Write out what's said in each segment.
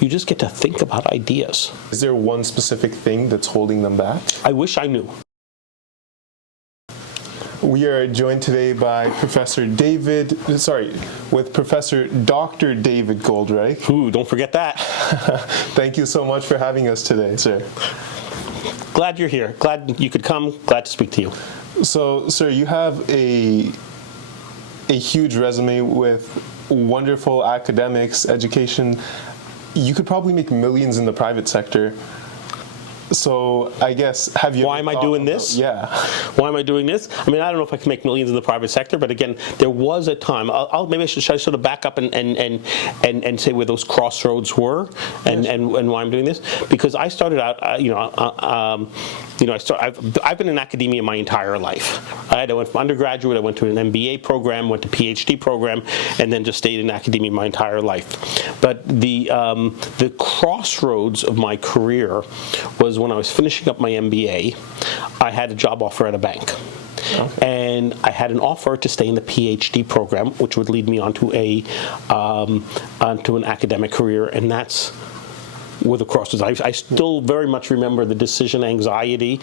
you just get to think about ideas. Is there one specific thing that's holding them back? I wish I knew. We are joined today by Professor Dr. David Goldreich. Ooh, don't forget that. Thank you so much for having us today, sir. Glad you're here. Glad you could come. Glad to speak to you. So, sir, you have a huge resume with wonderful academics, education. You could probably make millions in the private sector. So I guess, have you... Why am I doing this? Yeah. Why am I doing this? I mean, I don't know if I can make millions in the private sector, but again, there was a time. Maybe I should sort of back up and say where those crossroads were, and why I'm doing this. Because I started out, I've been in academia my entire life. I went from undergraduate, I went to an MBA program, went to PhD program, and then just stayed in academia my entire life. But the crossroads of my career was when I was finishing up my MBA. I had a job offer at a bank. Okay. And I had an offer to stay in the PhD program, which would lead me onto an academic career, and that's where the crossroads. I still very much remember the decision anxiety.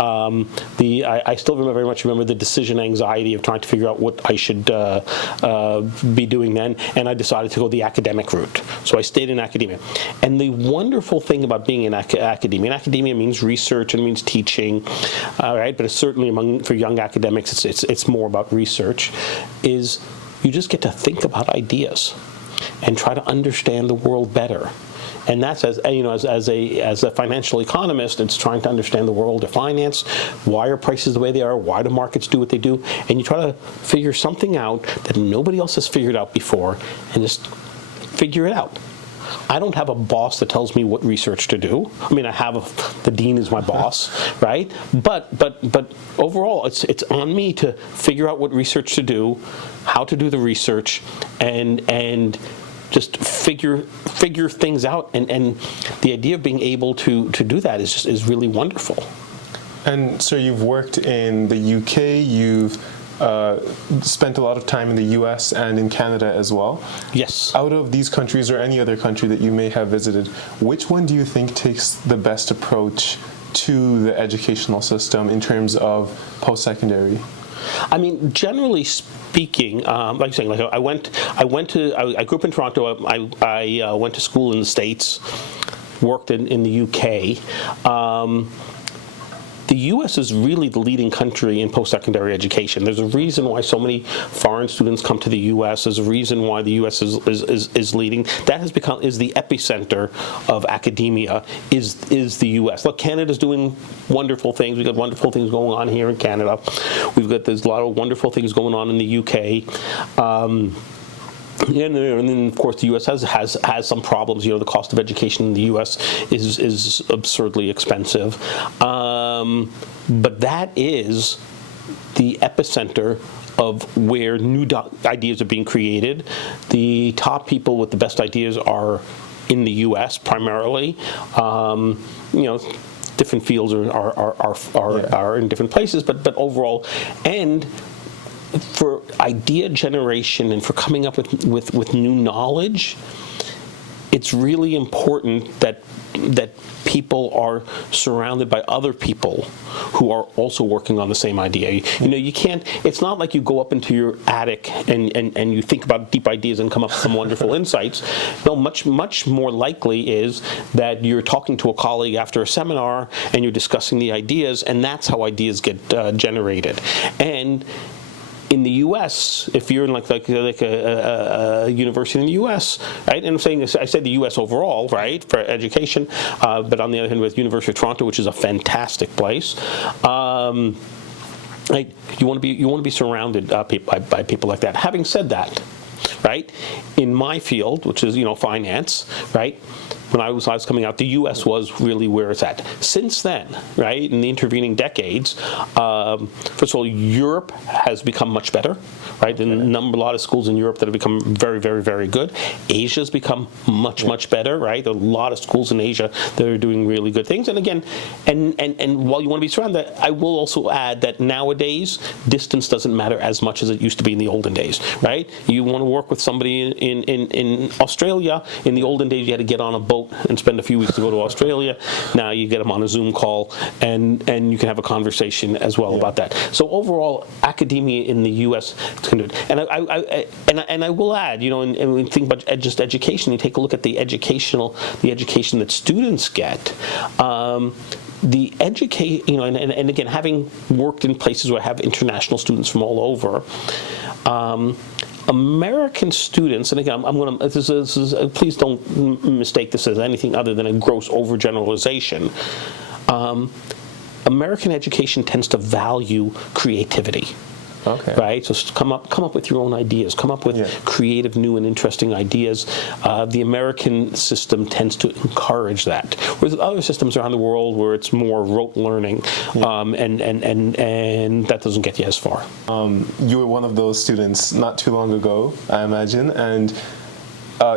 I still very much remember the decision anxiety of trying to figure out what I should be doing then, and I decided to go the academic route. So I stayed in academia. And the wonderful thing about being in academia means research and means teaching, right? But it's certainly for young academics, it's more about research. Is you just get to think about ideas and try to understand the world better. And that's, as a financial economist, it's trying to understand the world of finance. Why are prices the way they are? Why do markets do what they do? And you try to figure something out that nobody else has figured out before, and just figure it out. I don't have a boss that tells me what research to do. I mean, the dean is my boss, right? But overall, it's on me to figure out what research to do, how to do the research, and just figure things out, and the idea of being able to do that is really wonderful. And so you've worked in the UK, you've spent a lot of time in the US and in Canada as well. Yes. Out of these countries or any other country that you may have visited, which one do you think takes the best approach to the educational system in terms of post-secondary? I mean, generally speaking, like you're saying, I grew up in Toronto. I went to school in the States, worked in the UK. The U.S. is really the leading country in post-secondary education. There's a reason why so many foreign students come to the U.S. There's a reason why the U.S. is leading. That is the epicenter of academia, is the U.S. Look, Canada's doing wonderful things. We've got wonderful things going on here in Canada. There's a lot of wonderful things going on in the U.K. And then, of course, the U.S. has some problems. The cost of education in the U.S. is absurdly expensive. But that is the epicenter of where new ideas are being created. The top people with the best ideas are in the U.S. primarily. Different fields are in different places, but overall, and for idea generation and for coming up with new knowledge, it's really important that people are surrounded by other people who are also working on the same idea. You can't, it's not like you go up into your attic and you think about deep ideas and come up with some wonderful insights. No, much more likely is that you're talking to a colleague after a seminar and you're discussing the ideas, and that's how ideas get generated. And in the U.S., if you're in like a university in the U.S., right? And I said the U.S. overall, right, for education, but on the other hand, with University of Toronto, which is a fantastic place, you want to be surrounded by people like that. Having said that, right, in my field, which is finance, right, when I was coming out, the U.S. was really where it's at. Since then, right, in the intervening decades, first of all, Europe has become much better, right? Okay. A lot of schools in Europe that have become very, very, very good. Asia's become much better, right? There are a lot of schools in Asia that are doing really good things. And again, and while you want to be surrounded, I will also add that nowadays, distance doesn't matter as much as it used to be in the olden days, right? You want to work work with somebody in Australia. In the olden days, you had to get on a boat and spend a few weeks to go to Australia. Now you get them on a Zoom call, and you can have a conversation as well about that. So overall, academia in the U.S. And I will add, when we think about just education, you take a look at the education that students get. And again, having worked in places where I have international students from all over, American students, and again, please don't mistake this as anything other than a gross overgeneralization. American education tends to value creativity. Okay. Right? So come up with your own ideas. Come up with creative, new, and interesting ideas. The American system tends to encourage that. Whereas other systems around the world where it's more rote learning, and that doesn't get you as far. You were one of those students not too long ago, I imagine, and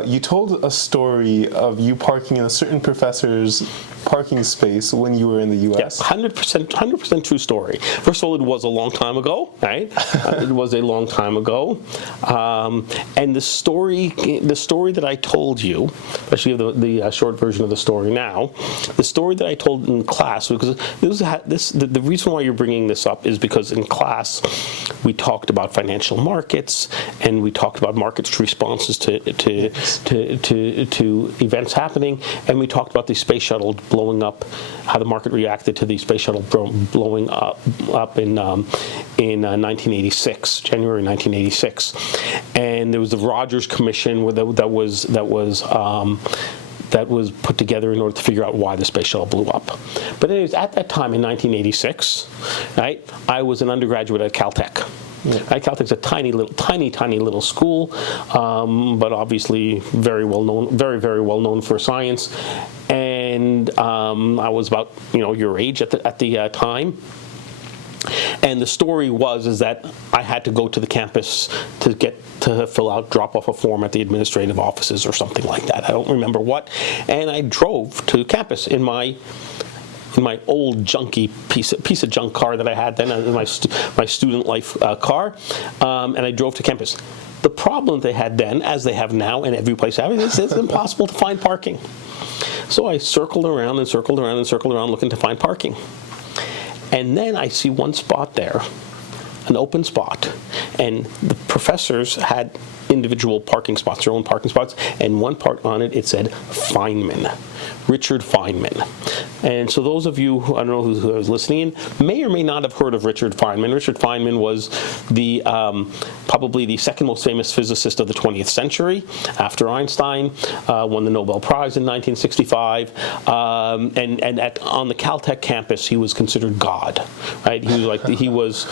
you told a story of you parking in a certain professor's parking space when you were in the U.S. Yeah, 100% true story. First of all, it was a long time ago, right? It was a long time ago, and the story that I told you, especially the short version of the story now, the story that I told in class, because the reason why you're bringing this up is because in class we talked about financial markets and we talked about markets' responses to events happening, and we talked about the space shuttle blowing up, how the market reacted to the space shuttle blowing up in 1986, January 1986, and there was the Rogers Commission that was put together in order to figure out why the space shuttle blew up. But anyways, at that time in 1986, right, I was an undergraduate at Caltech. Right, Caltech's a tiny little school, but obviously very well known, very well known for science. And I was about your age at the time. And the story is that I had to go to the campus to drop off a form at the administrative offices or something like that. I don't remember what. And I drove to campus in my old junky piece of junk car that I had then, my student life car, and I drove to campus. The problem they had then, as they have now, and every place is it's impossible to find parking. So I circled around looking to find parking. And then I see one spot there, an open spot, and the professors had individual parking spots, their own parking spots, and one part on it said Feynman, Richard Feynman. And so those of you who, I don't know who was listening in, may or may not have heard of Richard Feynman. Richard Feynman was the probably the second most famous physicist of the 20th century after Einstein, won the Nobel Prize in 1965, and on the Caltech campus he was considered God, right? He was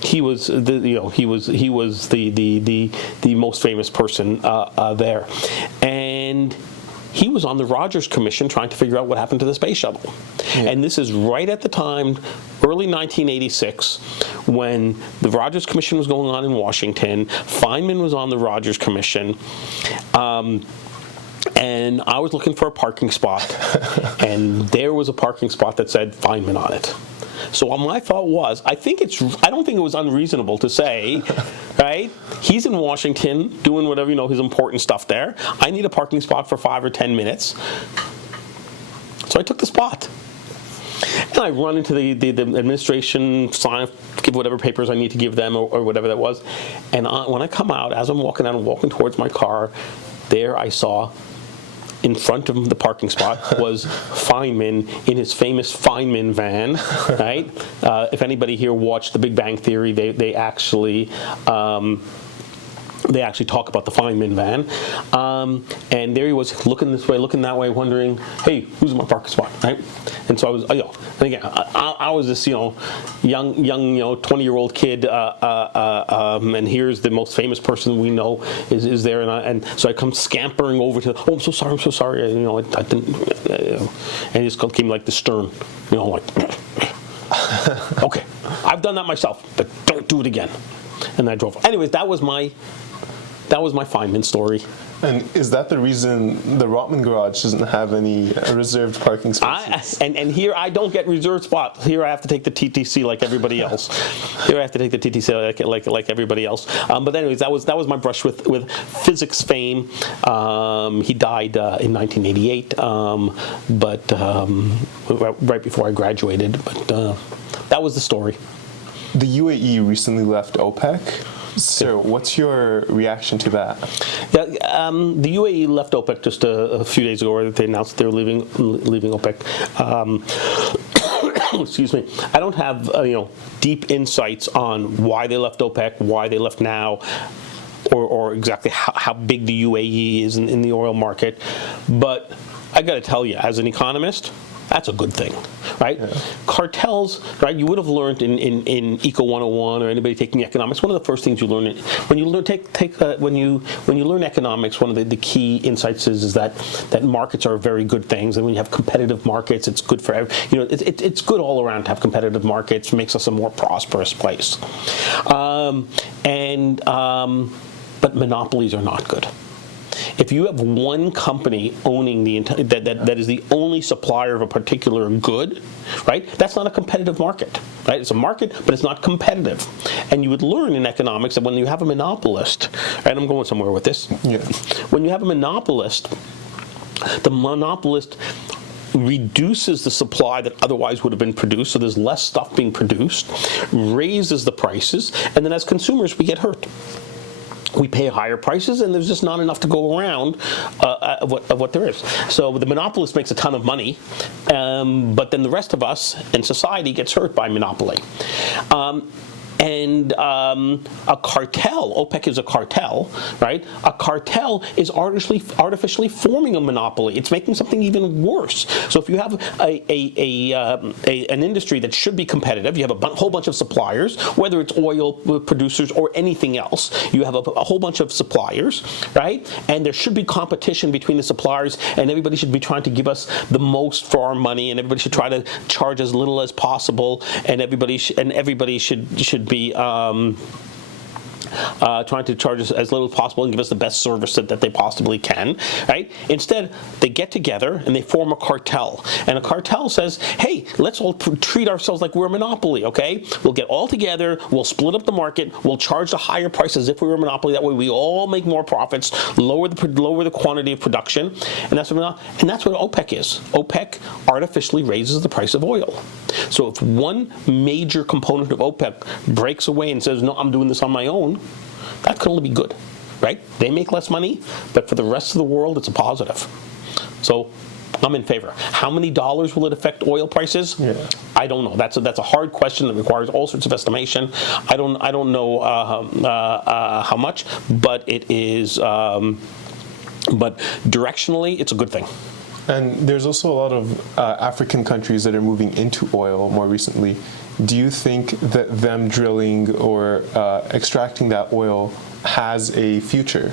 the most famous person there, and he was on the Rogers Commission trying to figure out what happened to the space shuttle. And this is right at the time, early 1986, when the Rogers Commission was going on in Washington. Feynman was on the Rogers Commission. And I was looking for a parking spot, and there was a parking spot that said Feynman on it. So my thought was, I don't think it was unreasonable to say, right, he's in Washington doing whatever, his important stuff there. I need a parking spot for 5 or 10 minutes. So I took the spot. And I run into the administration, give whatever papers I need to give them or whatever that was. And when I come out, as I'm walking out and walking towards my car, there I saw in front of the parking spot was Feynman in his famous Feynman van, right? If anybody here watched The Big Bang Theory, they actually talk about the Feynman van. And there he was, looking this way, looking that way, wondering, hey, who's in my parking spot, right? And so I was, and again, I was this, young, 20-year-old kid, and here's the most famous person we know is there, and so I come scampering over to, I'm so sorry, I didn't, and he just came like the stern, like, okay, I've done that myself, but don't do it again. And I drove. Anyways, that was my Feynman story. And is that the reason the Rotman garage doesn't have any reserved parking spaces? And here I don't get reserved spots. Here I have to take the TTC like everybody else. Here I have to take the TTC like everybody else. But anyways, that was my brush with physics fame. He died in 1988, right before I graduated. But that was the story. The UAE recently left OPEC. So, what's your reaction to that? Yeah, the UAE left OPEC just a few days ago, where they announced they were leaving OPEC. Excuse me. I don't have deep insights on why they left OPEC, why they left now, or exactly how big the UAE is in the oil market. But I got to tell you, as an economist, that's a good thing, right? Yeah. Cartels, right? You would have learned in Eco 101 or anybody taking economics. One of the first things you learn when you learn when you learn economics, one of the key insights is that markets are very good things, and when you have competitive markets, it's good for it's good all around to have competitive markets. Makes us a more prosperous place. But monopolies are not good. If you have one company owning that is the only supplier of a particular good, right? That's not a competitive market, right? It's a market, but it's not competitive. And you would learn in economics that when you have a monopolist, right? I'm going somewhere with this. Yeah. When you have a monopolist, the monopolist reduces the supply that otherwise would have been produced, so there's less stuff being produced, raises the prices, and then as consumers, we get hurt. We pay higher prices, and there's just not enough to go around of what there is. So the monopolist makes a ton of money, but then the rest of us in society gets hurt by monopoly. And a cartel, OPEC is a cartel, right? A cartel is artificially forming a monopoly. It's making something even worse. So if you have an industry that should be competitive, you have a whole bunch of suppliers, whether it's oil producers or anything else, you have a whole bunch of suppliers, right? And there should be competition between the suppliers, and everybody should be trying to give us the most for our money, and everybody should try to charge as little as possible, and everybody should be trying to charge us as little as possible and give us the best service that they possibly can, right? Instead, they get together and they form a cartel. And a cartel says, hey, let's all treat ourselves like we're a monopoly, okay? We'll get all together, we'll split up the market, we'll charge a higher price as if we were a monopoly. That way we all make more profits, lower the quantity of production, and that's what OPEC is. OPEC artificially raises the price of oil. So if one major component of OPEC breaks away and says, no, I'm doing this on my own, that could only be good, right? They make less money, but for the rest of the world, it's a positive. So I'm in favor. How many dollars will it affect oil prices? Yeah. I don't know. That's a hard question that requires all sorts of estimation. I don't know how much, but it is. But directionally, it's a good thing. And there's also a lot of African countries that are moving into oil more recently. Do you think that them drilling or extracting that oil has a future?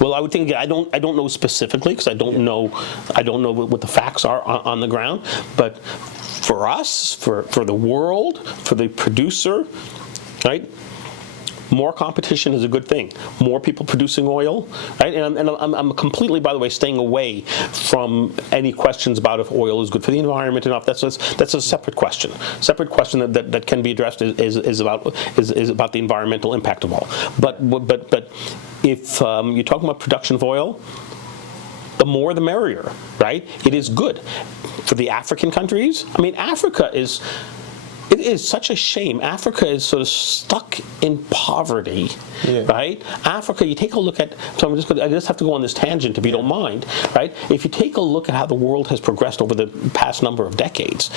Well, I would think I don't know specifically because I don't know what the facts are on the ground. But for us, for the world, for the producer, right? More competition is a good thing. More people producing oil, right? And I'm completely, by the way, staying away from any questions about if oil is good for the environment or not. That's a separate question. Separate question that can be addressed is about the environmental impact of oil. But if you're talking about production of oil, the more the merrier, right? It is good for the African countries. I mean, it is such a shame. Africa is sort of stuck in poverty, right? Africa, you take a look at, so I just have to go on this tangent if you don't mind, right? If you take a look at how the world has progressed over the past number of decades,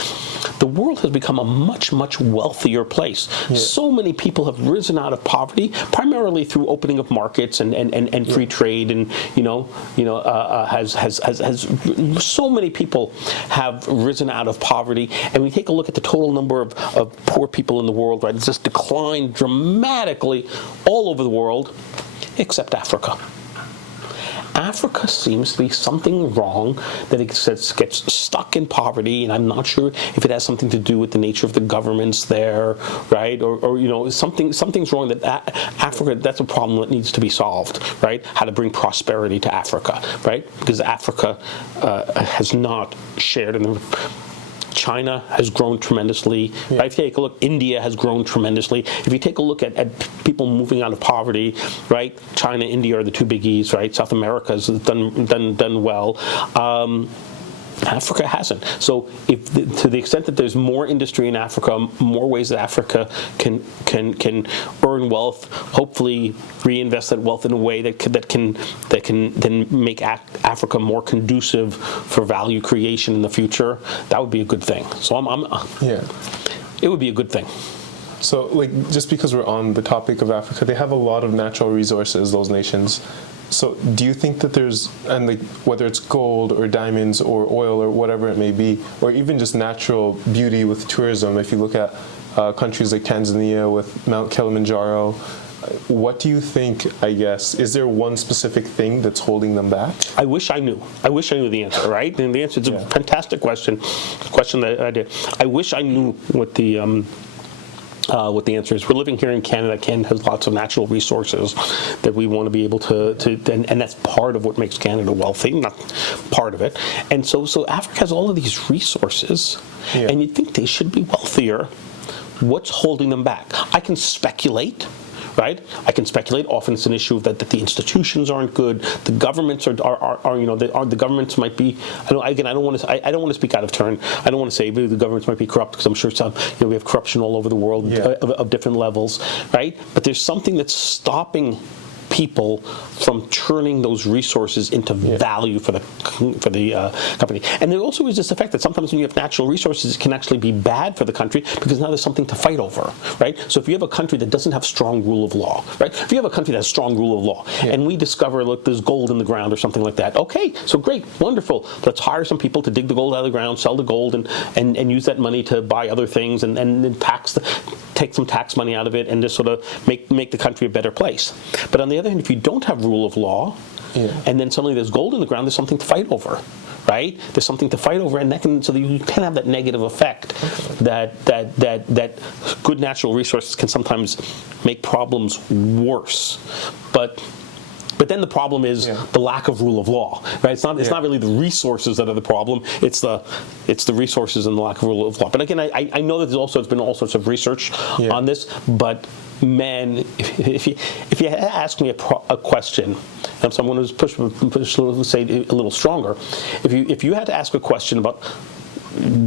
the world has become a much, much wealthier place. Yeah. So many people have risen out of poverty, primarily through opening of markets and free trade, and has so many people have risen out of poverty. And we take a look at the total number of poor people in the world, right? It's just declined dramatically all over the world, except Africa. Africa seems to be something wrong, that it gets stuck in poverty, and I'm not sure if it has something to do with the nature of the governments there, right? Or something's wrong that Africa, that's a problem that needs to be solved, right? How to bring prosperity to Africa, right? Because Africa has not shared in the... China has grown tremendously. Yeah. Right? If you take a look, India has grown tremendously. If you take a look at people moving out of poverty, right? China, India are the two biggies, right? South America has done well. Africa hasn't. So, to the extent that there's more industry in Africa, more ways that Africa can earn wealth, hopefully reinvest that wealth in a way that can then make Africa more conducive for value creation in the future, that would be a good thing. So it would be a good thing. So, just because we're on the topic of Africa, they have a lot of natural resources, those nations. So do you think that there's, and whether it's gold or diamonds or oil or whatever it may be, or even just natural beauty with tourism, if you look at countries like Tanzania with Mount Kilimanjaro, what do you think, I guess, is there one specific thing that's holding them back? I wish I knew the answer, right? And the answer is a fantastic question that I did. I wish I knew what the answer is. We're living here in Canada. Canada has lots of natural resources that we want to be able to and that's part of what makes Canada wealthy, not part of it. And so Africa has all of these resources, and you'd think they should be wealthier. What's holding them back? I can speculate. Right? I can speculate. Often it's an issue that the institutions aren't good. The governments are the governments might be. I don't want to speak out of turn. I don't want to say the governments might be corrupt, because I'm sure we have corruption all over the world of different levels, right? But there's something that's stopping people from turning those resources into value for the company. And there also is this effect that sometimes when you have natural resources, it can actually be bad for the country, because now there's something to fight over, right? So if you have a country that doesn't have strong rule of law, right? If you have a country that has strong rule of law, and we discover, look, there's gold in the ground or something like that, okay, so great, wonderful. Let's hire some people to dig the gold out of the ground, sell the gold, and use that money to buy other things, and then take some tax money out of it, and just sort of make the country a better place. But on the other hand, if you don't have rule of law, and then suddenly there's gold in the ground, there's something to fight over, right? There's something to fight over, and so that you can have that negative effect that good natural resources can sometimes make problems worse. But then the problem is the lack of rule of law, right? It's not really the resources that are the problem. It's the resources and the lack of rule of law. But again, I know that there's been all sorts of research on this. But man, if you ask me a question, and so I'm going to push say a little stronger. If you had to ask a question about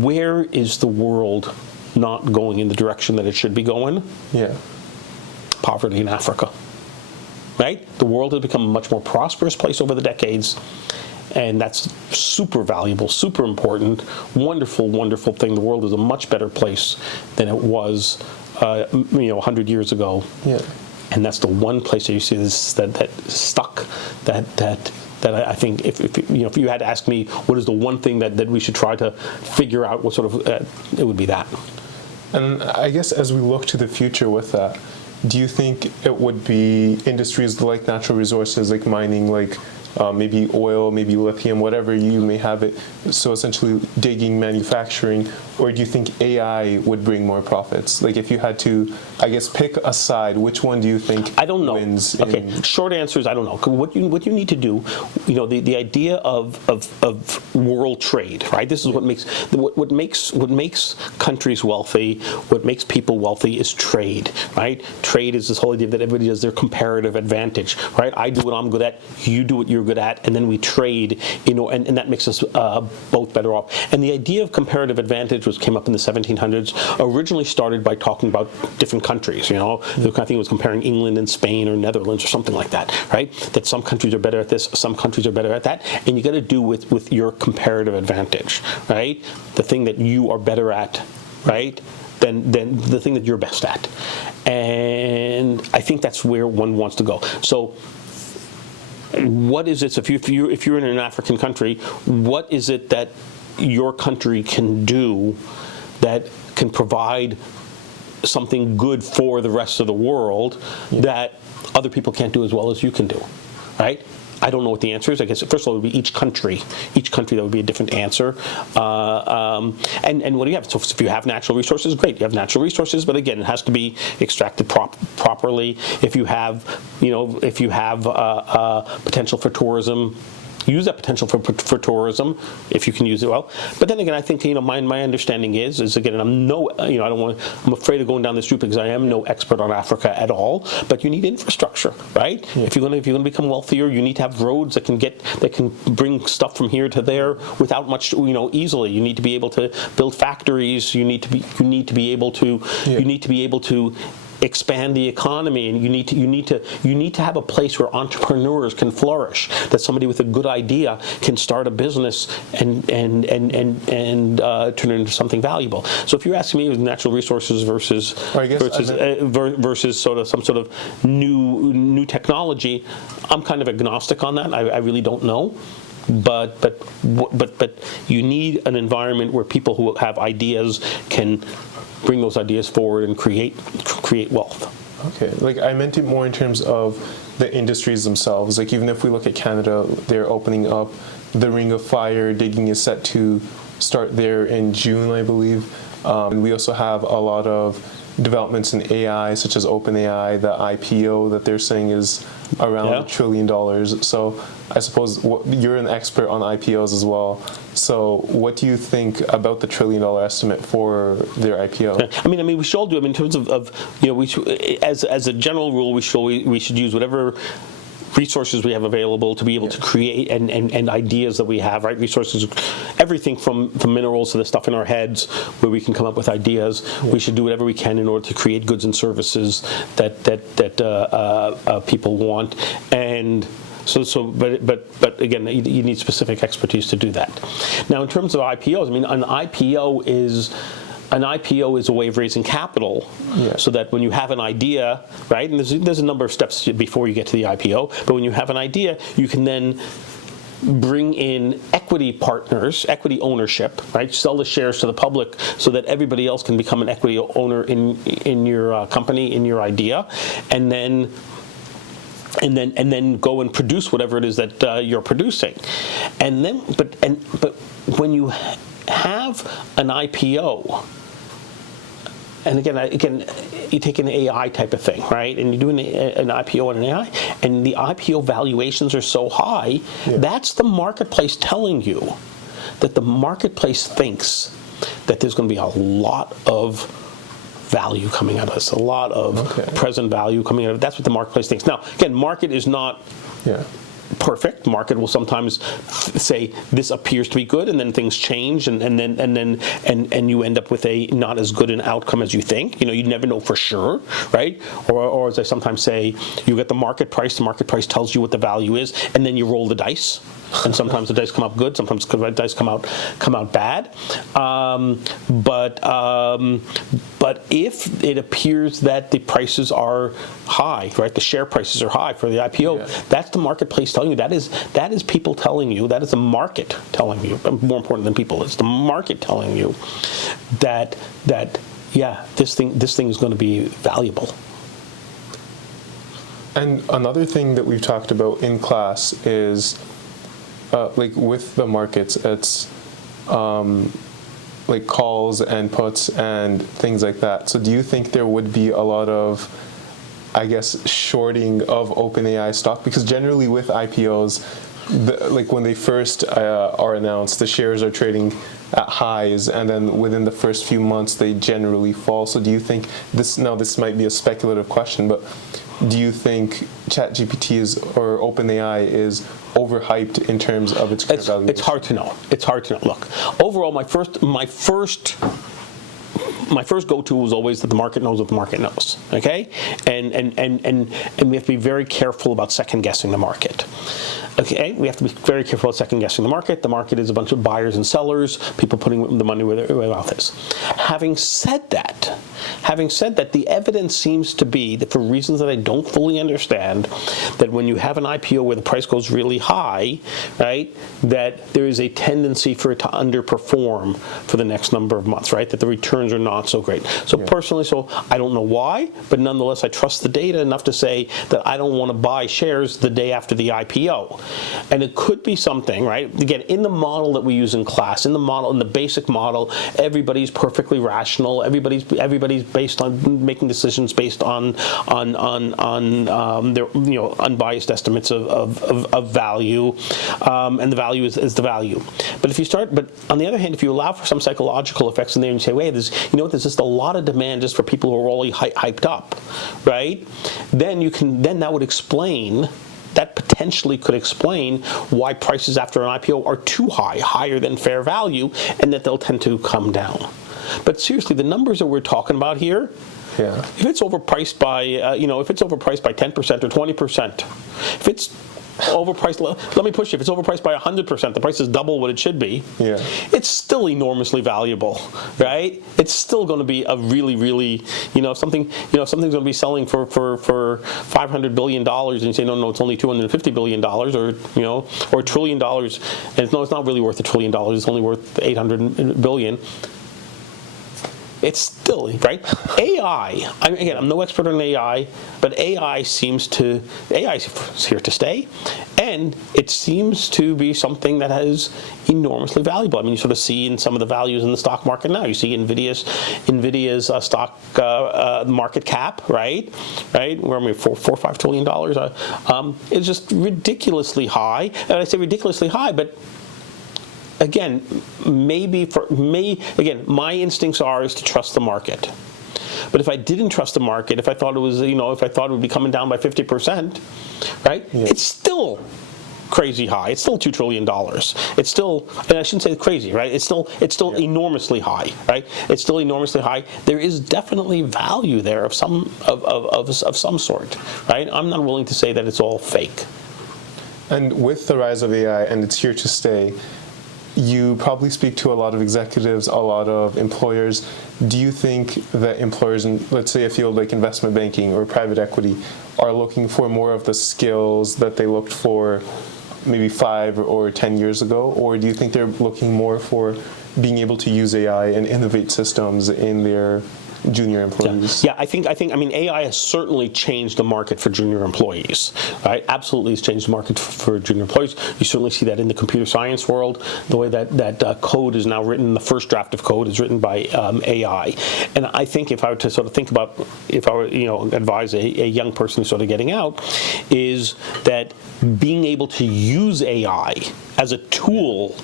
where is the world not going in the direction that it should be going, poverty in Africa. Right? The world has become a much more prosperous place over the decades, and that's super valuable, super important, wonderful, wonderful thing. The world is a much better place than it was, 100 years ago. Yeah. And that's the one place that you see this that stuck. That I think if you had to ask me what is the one thing that we should try to figure out, what sort of it would be that. And I guess as we look to the future with that, do you think it would be industries like natural resources, like mining, like maybe oil, maybe lithium, whatever you may have it, so essentially digging, manufacturing, or do you think AI would bring more profits? Like if you had to, I guess, pick a side, which one do you think I don't know. wins? Okay, short answer is I don't know. What you need to do, the idea of world trade, right? This is what makes countries wealthy, what makes people wealthy is trade, right? Trade is this whole idea that everybody has their comparative advantage, right? I do what I'm good at, you do what you're good at, and then we trade, and that makes us both better off. And the idea of comparative advantage came up in the 1700s, originally started by talking about different countries, I think it was comparing England and Spain or Netherlands or something like that, right? That some countries are better at this, some countries are better at that, and you got to do with your comparative advantage, right? The thing that you are better at, right? Than the thing that you're best at. And I think that's where one wants to go. So what is it, so if you're in an African country, what is it that your country can do that can provide something good for the rest of the world that other people can't do as well as you can do, right? I don't know what the answer is. I guess first of all, it would be each country that would be a different answer. And what do you have? So if you have natural resources, great. You have natural resources, but again, it has to be extracted properly. If you have potential for tourism, use that potential for tourism if you can use it well. But then again, I think my understanding is again, and I'm afraid of going down this route because I am no expert on Africa at all. But you need infrastructure, right? Yeah. If you're going to become wealthier, you need to have roads that can bring stuff from here to there without much easily. You need to be able to build factories. You need to be able to expand the economy, and you need to have a place where entrepreneurs can flourish. That somebody with a good idea can start a business and turn it into something valuable. So if you're asking me with natural resources versus sort of some sort of new technology, I'm kind of agnostic on that. I really don't know. But you need an environment where people who have ideas can bring those ideas forward and create wealth. Okay, like I meant it more in terms of the industries themselves. Like even if we look at Canada, they're opening up the Ring of Fire. Digging is set to start there in June, I believe. And we also have a lot of developments in AI, such as OpenAI. The IPO that they're saying is around $1 trillion. So I suppose you're an expert on IPOs as well. So what do you think about the $1 trillion estimate for their IPO? I mean, we should all do. I mean, in terms of we should, as a general rule, we should use whatever resources we have available to be able to create and ideas that we have, right? Resources, everything from minerals to the stuff in our heads where we can come up with ideas. Yeah. We should do whatever we can in order to create goods and services that people want. And but again, you need specific expertise to do that. Now, in terms of IPOs, I mean, an IPO is a way of raising capital, so that when you have an idea, right, and there's a number of steps before you get to the IPO, but when you have an idea, you can then bring in equity partners, equity ownership, right? Sell the shares to the public so that everybody else can become an equity owner in your company, in your idea, and then go and produce whatever it is that you're producing, and then but when you have an IPO, and again, you take an AI type of thing, right? And you do an IPO on an AI, and the IPO valuations are so high. Yeah. That's the marketplace telling you that the marketplace thinks that there's going to be a lot of value coming out of this, a lot of present value coming out of it. That's what the marketplace thinks. Now, again, market is not perfect. Market will sometimes say this appears to be good, and then things change, and you end up with a not as good an outcome as you think. You never know for sure, right? Or as I sometimes say, you get the market price. The market price tells you what the value is, and then you roll the dice. And sometimes the dice come up good, sometimes the dice come out bad. But if it appears that the prices are high, right, the share prices are high for the IPO, that's the marketplace telling you. That is people telling you. That is the market telling you. More important than people, it's the market telling you that this thing is going to be valuable. And another thing that we've talked about in class is, like with the markets, it's like calls and puts and things like that. So do you think there would be a lot of, I guess, shorting of OpenAI stock? Because generally with IPOs, like when they first are announced, the shares are trading at highs, and then within the first few months they generally fall. So do you think this might be a speculative question, but do you think ChatGPT or OpenAI is overhyped in terms of its current valuation? It's hard to know. Look, overall, my first go-to was always that the market knows what the market knows. Okay, and we have to be very careful about second-guessing the market. Okay, we have to be very careful about second-guessing the market. The market is a bunch of buyers and sellers, people putting the money where their mouth is. Having said that, the evidence seems to be that, for reasons that I don't fully understand, that when you have an IPO where the price goes really high, right, that there is a tendency for it to underperform for the next number of months, right? That the returns are not so great. So personally, I don't know why, but nonetheless, I trust the data enough to say that I don't want to buy shares the day after the IPO. And it could be something, right? Again, in the model that we use in class, in the basic model, everybody's perfectly rational. Everybody's based on making decisions based on their unbiased estimates of value, and the value is the value. But on the other hand, if you allow for some psychological effects in there and you say, wait, there's just a lot of demand just for people who are already hyped up, right? Then that would explain. That potentially could explain why prices after an IPO are too high, higher than fair value, and that they'll tend to come down. But seriously, the numbers that we're talking about here, if it's overpriced by, if it's overpriced by 10% or 20%, if it's overpriced, let me push you, if it's overpriced by 100%, the price is double what it should be, it's still enormously valuable, right? It's still going to be a really, really, if something's going to be selling for $500 billion, and you say, no, it's only $250 billion, or $1 trillion, and no, it's not really worth $1 trillion, it's only worth 800 billion. It's still, right? AI, I'm no expert on AI, but AI is here to stay, and it seems to be something that is enormously valuable. I mean, you sort of see in some of the values in the stock market now. You see NVIDIA's stock market cap, right? Where are we, $4 or $5 trillion? It's just ridiculously high. And I say ridiculously high, but again, my instincts is to trust the market. But if I didn't trust the market, if I thought it was, if I thought it would be coming down by 50%, right? It's still crazy high. It's still $2 trillion. It's still, and I shouldn't say crazy, right? It's still enormously high, right? It's still enormously high. There is definitely value there of some sort, right? I'm not willing to say that it's all fake. And with the rise of AI, and it's here to stay, you probably speak to a lot of executives, a lot of employers. Do you think that employers in, let's say, a field like investment banking or private equity are looking for more of the skills that they looked for maybe 5 or 10 years ago? Or do you think they're looking more for being able to use AI and innovate systems in their junior employees? Yeah, I mean, AI has certainly changed the market for junior employees, right? Absolutely has changed the market for junior employees. You certainly see that in the computer science world, the way that code is now written, the first draft of code is written by AI. And I think if I were to sort of think about, if I were, advise a young person who's sort of getting out, is that being able to use AI as a tool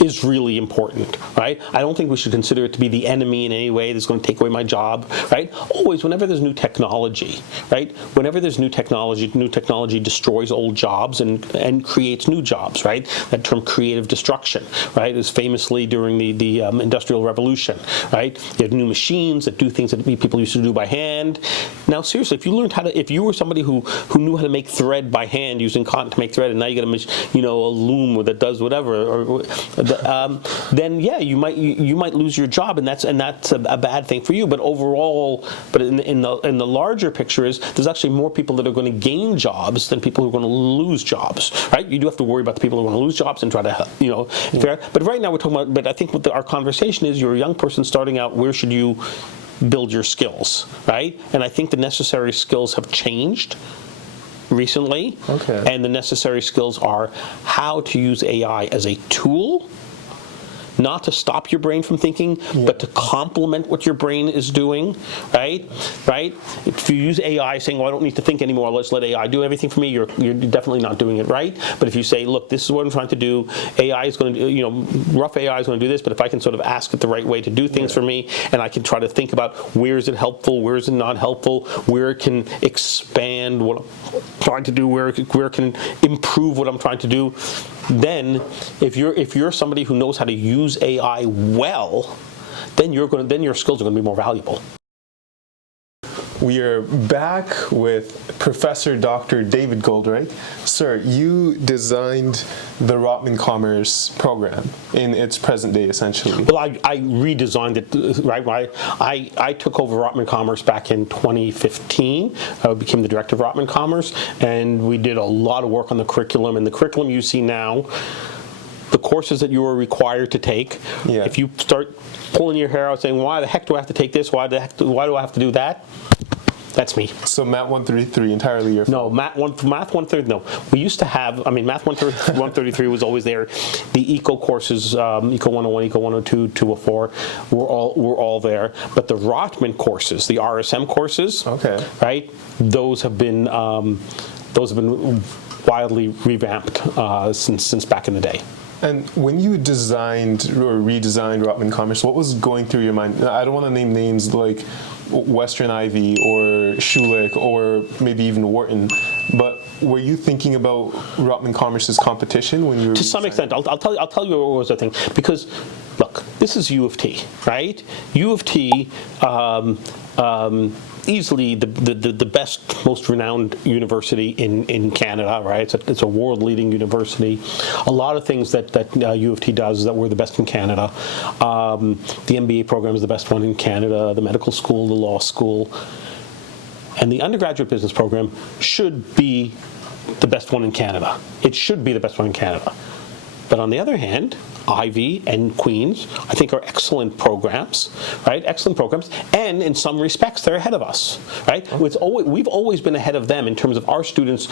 is really important, right? I don't think we should consider it to be the enemy in any way that's going to take away my job, right? Always, whenever there's new technology, right? Whenever there's new technology destroys old jobs and creates new jobs, right? That term creative destruction, right, is famously during the Industrial Revolution, right? You have new machines that do things that people used to do by hand. Now, seriously, if you were somebody who knew how to make thread by hand using cotton to make thread, and now you got a loom that does whatever, then yeah, you might lose your job, and that's a bad thing for you. But overall, in the larger picture is there's actually more people that are going to gain jobs than people who are going to lose jobs, right? You do have to worry about the people who are going to lose jobs and try to But right now we're talking about. But I think our conversation is you're a young person starting out. Where should you build your skills, right? And I think the necessary skills have changed recently, and the necessary skills are how to use AI as a tool, not to stop your brain from thinking, but to complement what your brain is doing, right? If you use AI saying, well, I don't need to think anymore, let's let AI do everything for me, you're definitely not doing it right. But if you say, look, this is what I'm trying to do, AI is going to do, rough AI is going to do this, but if I can sort of ask it the right way to do things for me, and I can try to think about where is it helpful, where is it not helpful, where it can expand what I'm trying to do, where it can improve what I'm trying to do, then if you're somebody who knows how to use AI well, then your skills are going to be more valuable. We are back with Professor Dr. David Goldreich. Sir, you designed the Rotman Commerce program in its present day, essentially. Well, I redesigned it, right? I took over Rotman Commerce back in 2015. I became the director of Rotman Commerce, and we did a lot of work on the curriculum. And the curriculum you see now the courses that you are required to take. Yeah. If you start pulling your hair out saying, why the heck do I have to take this? Why do I have to do that? That's me. So Math 133 entirely your fault? No, Math 133, no. We used to have, Math 133 was always there. The Eco courses, Eco 101, Eco 102, 204, were all there. But the Rotman courses, the RSM courses, okay, right? Those have been wildly revamped since back in the day. And when you designed or redesigned Rotman Commerce, what was going through your mind? I don't want to name names like Western Ivy or Schulich or maybe even Wharton, but were you thinking about Rotman Commerce's competition when you were? To some extent, I'll tell you what was the thing, because look, this is U of T, right? U of T. Easily the best, most renowned university in Canada, right? It's a world-leading university. A lot of things that U of T does that we're the best in Canada. The MBA program is the best one in Canada, the medical school, the law school. And the undergraduate business program should be the best one in Canada. It should be the best one in Canada. But on the other hand, Ivy and Queen's, I think, are excellent programs, right? Excellent programs, and in some respects, they're ahead of us, right? We've always been ahead of them in terms of our students.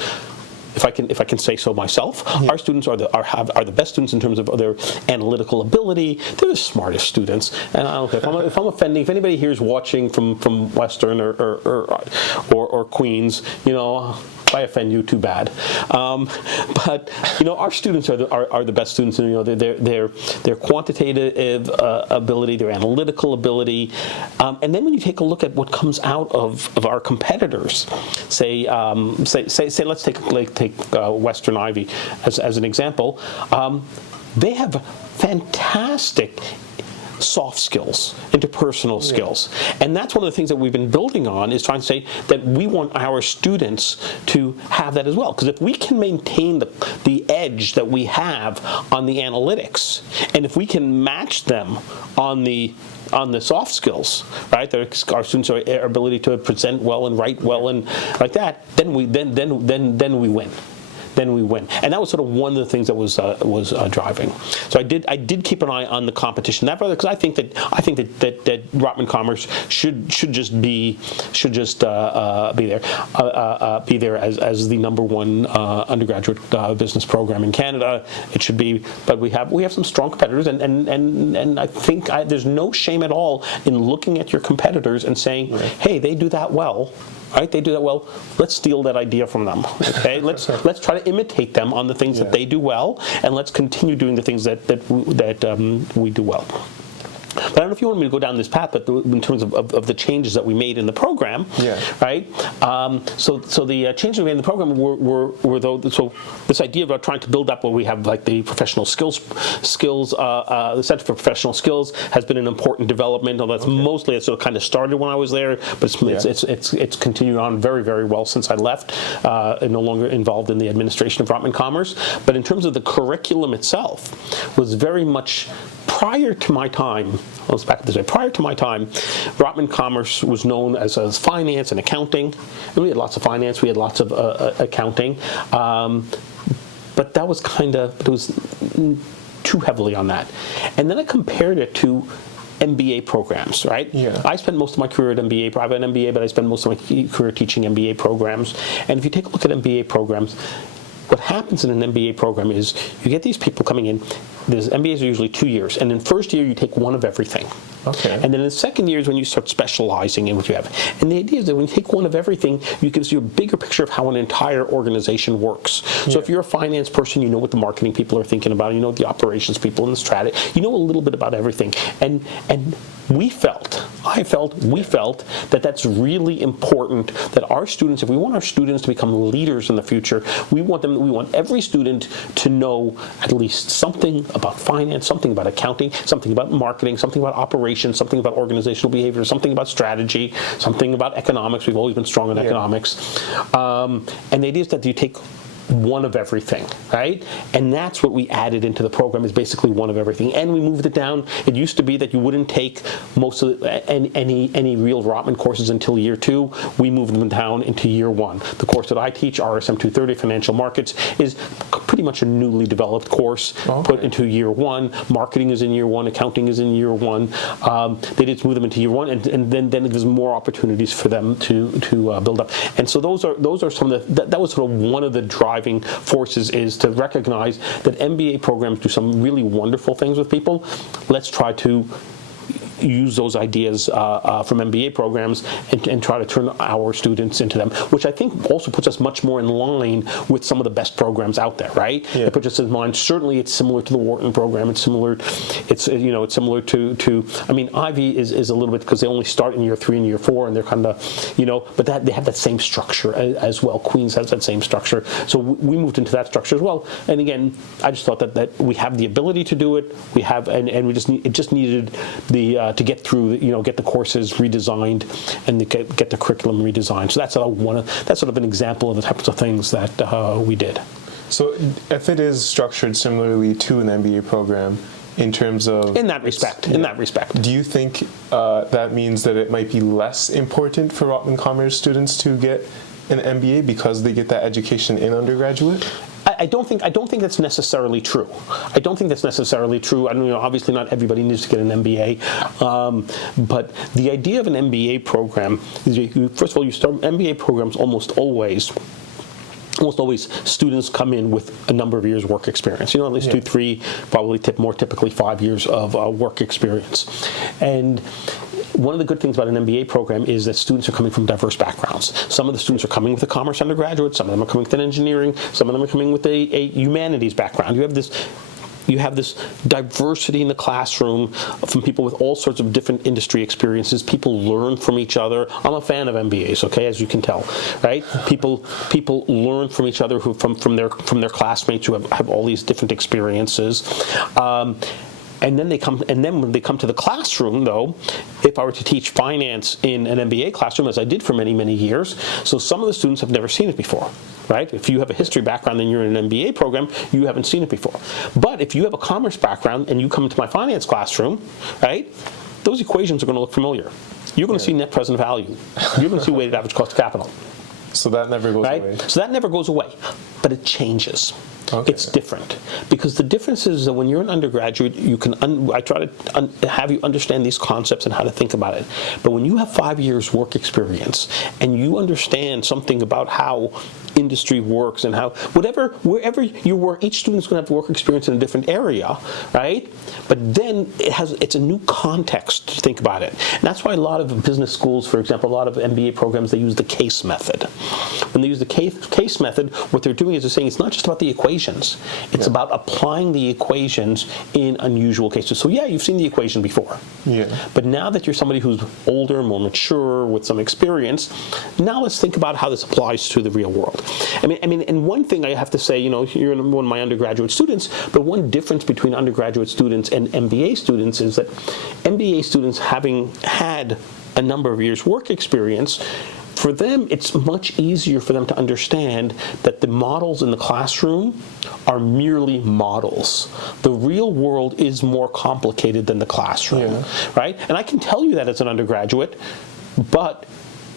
If I can say so myself, our students are the best students in terms of their analytical ability. They're the smartest students, and I don't care if I'm offending. If anybody here is watching from Western or Queen's, you know. If I offend you, too bad. But our students are the best students. And their quantitative ability, their analytical ability, and then when you take a look at what comes out of our competitors, say let's take Western Ivy as an example. They have fantastic soft skills, interpersonal skills. And that's one of the things that we've been building on, is trying to say that we want our students to have that as well. Because if we can maintain the edge that we have on the analytics, and if we can match them on the soft skills, right? Our students' our ability to present well and write well and like that, then we win. Then we win, and that was sort of one of the things that was driving. So I did keep an eye on the competition, that because I think that Rotman Commerce should just be there as the number one undergraduate business program in Canada. It should be, but we have some strong competitors, and I think there's no shame at all in looking at your competitors and saying, hey, they do that well. Right, they do that well. Let's steal that idea from them. Okay, let's try to imitate them on the things that they do well, and let's continue doing the things that we do well. But I don't know if you want me to go down this path, but in terms of the changes that we made in the program, right? So the changes we made in the program were so this idea about trying to build up where we have like the professional skills, the Center for Professional Skills has been an important development. Although that's mostly it sort of kind of started when I was there, but it's continued on very, very well since I left. And no longer involved in the administration of Rotman Commerce. But in terms of the curriculum itself, was very much prior to my time. Let's back up this way. Prior to my time, Rotman Commerce was known as finance and accounting. And we had lots of finance. We had lots of accounting. But that was it was too heavily on that. And then I compared it to MBA programs, right? Yeah. I spent most of my career at MBA. I have an MBA, but I spent most of my career teaching MBA programs. And if you take a look at MBA programs, what happens in an MBA program is you get these people coming in. MBAs are usually 2 years, and in first year you take one of everything. Okay. And then in the second year is when you start specializing in what you have. And the idea is that when you take one of everything, it gives you a bigger picture of how an entire organization works. So if you're a finance person, you know what the marketing people are thinking about, you know what the operations people and the strategy, you know a little bit about everything. And we felt that that's really important, that our students, if we want our students to become leaders in the future, we want every student to know at least something about finance, something about accounting, something about marketing, something about operations, something about organizational behavior, something about strategy, something about economics. We've always been strong in economics. And the idea is that you take one of everything, right? And that's what we added into the program, is basically one of everything. And we moved it down. It used to be that you wouldn't take most of any real Rotman courses until year 2. We moved them down into year 1. The course that I teach, RSM 230, Financial Markets, is pretty much a newly developed course put into year 1. Marketing is in year 1. Accounting is in year 1. They did move them into year 1, and then it gives more opportunities for them to build up. And so those are some of that was sort of one of the driving forces, is to recognize that MBA programs do some really wonderful things with people. Let's try to use those ideas from MBA programs and try to turn our students into them, which I think also puts us much more in line with some of the best programs out there, right? Yeah. It puts us in line. Certainly, it's similar to the Wharton program. It's similar. It's similar to. I mean, Ivy is a little bit, because they only start in year 3 and year 4, and they're kind of but they have that same structure as well. Queens has that same structure, so we moved into that structure as well. And again, I just thought that we have the ability to do it. We have, and we just needed the to get through, get the courses redesigned and get the curriculum redesigned. So that's sort of an example of the types of things that we did. So if it is structured similarly to an MBA program in terms of... In that respect. Do you think that means that it might be less important for Rotman Commerce students to get an MBA because they get that education in undergraduate? I don't think that's necessarily true. I don't think that's necessarily true. I mean, obviously not everybody needs to get an MBA, but the idea of an MBA program is, first of all, you start MBA programs almost always students come in with a number of years work experience. At least 2, 3, probably more typically 5 years of work experience. And one of the good things about an MBA program is that students are coming from diverse backgrounds. Some of the students are coming with a commerce undergraduate, some of them are coming with an engineering, some of them are coming with a humanities background. You have this diversity in the classroom from people with all sorts of different industry experiences. People learn from each other. I'm a fan of MBAs, okay, as you can tell, right? People learn from each other from their classmates who have all these different experiences. And then when they come to the classroom, though, if I were to teach finance in an MBA classroom, as I did for many, many years, so some of the students have never seen it before, right? If you have a history background and you're in an MBA program, you haven't seen it before. But if you have a commerce background and you come into my finance classroom, right, those equations are going to look familiar. You're going to see net present value. You're going to see weighted average cost of capital. So that never goes away. So that never goes away, but it changes. Okay. It's different, because the difference is that when you're an undergraduate, I try to have you understand these concepts and how to think about it. But when you have 5 years work experience and you understand something about how industry works and how wherever you work, each student's going to have work experience in a different area, right? But then it's a new context to think about it. And that's why a lot of business schools, for example, a lot of MBA programs, they use the case method. When they use the case method, what they're doing is they're saying it's not just about the equations. It's about applying the equations in unusual cases. So yeah, you've seen the equation before. Yeah. But now that you're somebody who's older, more mature, with some experience, now let's think about how this applies to the real world. I mean, and one thing I have to say, you're one of my undergraduate students, but one difference between undergraduate students and MBA students is that MBA students, having had a number of years work experience, for them, it's much easier for them to understand that the models in the classroom are merely models. The real world is more complicated than the classroom, right? And I can tell you that as an undergraduate, but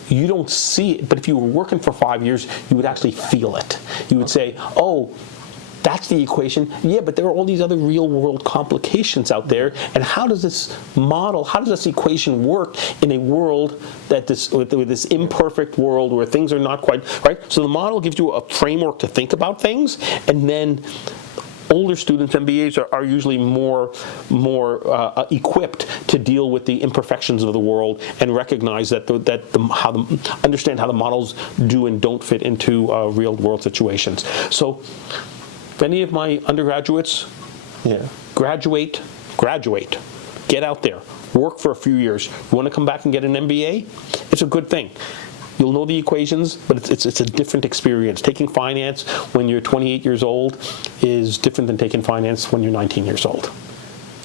you don't see it. But if you were working for 5 years, you would actually feel it. You would say, oh, that's the equation. Yeah, but there are all these other real-world complications out there. And how does this equation work in a world with this imperfect world where things are not quite right? So the model gives you a framework to think about things, and then older students, MBAs, are usually more equipped to deal with the imperfections of the world and recognize understand how the models do and don't fit into real-world situations. So, if any of my undergraduates graduate, get out there, work for a few years. You want to come back and get an MBA? It's a good thing. You'll know the equations, but it's a different experience. Taking finance when you're 28 years old is different than taking finance when you're 19 years old.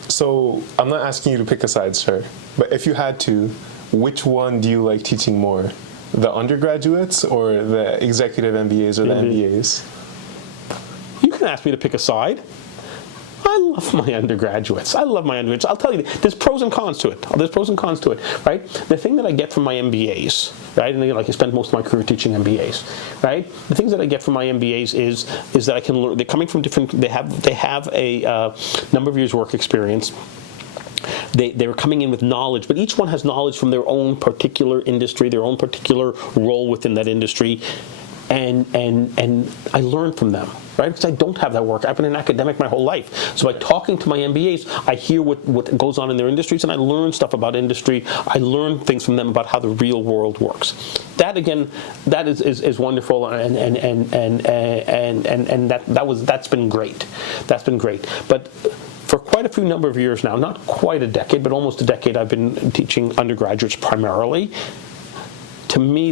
So I'm not asking you to pick a side, sir, but if you had to, which one do you like teaching more? The undergraduates or the executive MBAs or the MBAs? can ask me to pick a side. I love my undergraduates. I'll tell you, there's pros and cons to it. Right? The thing that I get from my MBAs, right? And like I spent most of my career teaching MBAs, right? The things that I get from my MBAs is that I can learn. They're coming from different. They have a number of years work experience. They're coming in with knowledge, but each one has knowledge from their own particular industry, their own particular role within that industry, and I learn from them, right? Because I don't have that work. I've been an academic my whole life. So by talking to my MBAs, I hear what goes on in their industries, and I learn stuff about industry. I learn things from them about how the real world works. That again, that is wonderful, and that's been great. That's been great. But for quite a few number of years now, not quite a decade, but almost a decade, I've been teaching undergraduates primarily. To me,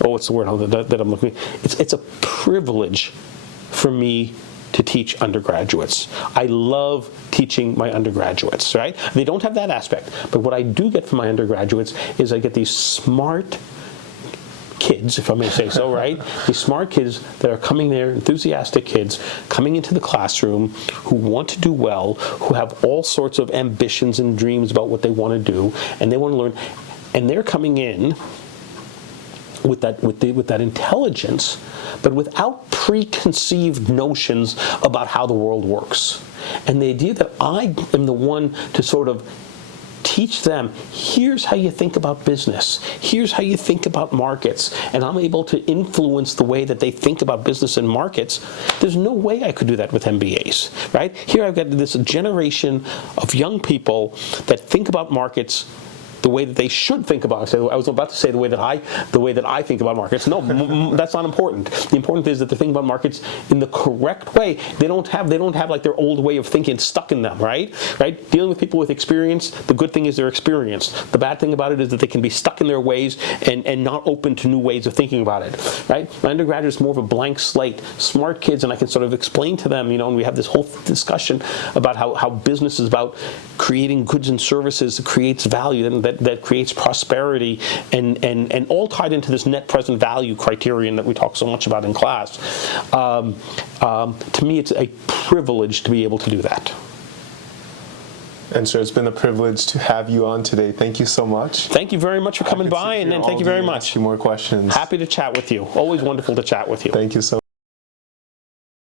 what's the word that I'm looking at? It's a privilege for me to teach undergraduates. I love teaching my undergraduates, right? They don't have that aspect, but what I do get from my undergraduates is I get these smart kids, if I may say so, right? These smart kids that are coming there, enthusiastic kids, coming into the classroom who want to do well, who have all sorts of ambitions and dreams about what they want to do, and they want to learn. And they're coming in with that intelligence, but without preconceived notions about how the world works. And the idea that I am the one to sort of teach them, here's how you think about business, here's how you think about markets, and I'm able to influence the way that they think about business and markets. There's no way I could do that with MBAs, right? Here I've got this generation of young people that think about markets the way that they should think about it. I was about to say the way that I think about markets. No, that's not important. The important is that they think about markets in the correct way. They don't have like their old way of thinking stuck in them, right? Right? Dealing with people with experience, the good thing is they're experienced. The bad thing about it is that they can be stuck in their ways and not open to new ways of thinking about it, right? My undergraduate is more of a blank slate, smart kids, and I can sort of explain to them, and we have this whole discussion about how business is about creating goods and services that creates value, and that creates prosperity, and all tied into this net present value criterion that we talk so much about in class. To me, it's a privilege to be able to do that. And sir, it's been a privilege to have you on today. Thank you so much. Thank you very much for coming by, and thank you very much. Ask you more questions. Happy to chat with you. Always wonderful to chat with you. Thank you so much.